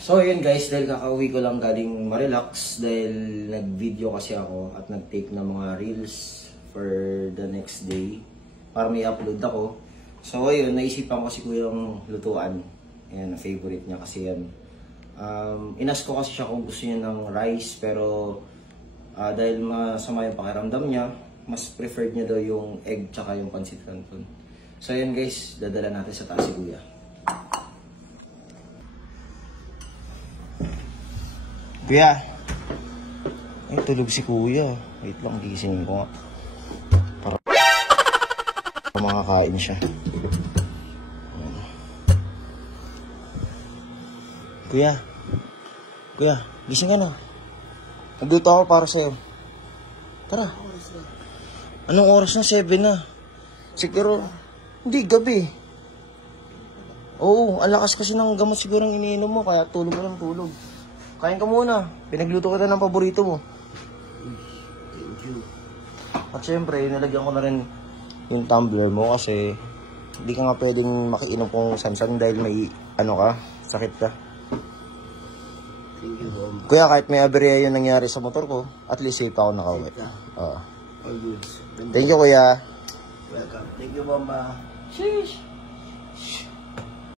So yun guys, dahil kakauwi ko lang galing ma-relax dahil nag-video kasi ako at nag-take ng mga reels for the next day para may upload ako. So ayun, naisipan ko si Kuya yung lutuan. Ayan, favorite niya kasi yan. Inas ko kasi siya kung gusto niya ng rice pero dahil masama yung pakiramdam niya, mas preferred niya daw yung egg tsaka yung pancit canton. So ayun guys, dadala natin sa taas si Kuya. Kuya! Ay, tulog si Kuya. Wait lang, gisingin ko nga. Para makakain siya. Kuya! Kuya, gising ka na. Nagluto ako para sa'yo. Tara. Anong oras na? 7 na. Siguro, hindi, gabi. Oo, ang lakas kasi ng gamot siguro ang iniinom mo, kaya tulog ka ng tulog. Kain ka muna. Pinagluto kita ng paborito mo. Thank you. At syempre, nalagyan ko na rin yung tumbler mo kasi hindi ka nga pwedeng makiinom kung samsam dahil may sakit ka. Thank you, Bomba. Kuya, kahit may aberya yung nangyari sa motor ko, at least safe ako nakauwi. Oo. All good. Thank you, Kuya. Welcome. Thank you, Bomba. Sheesh.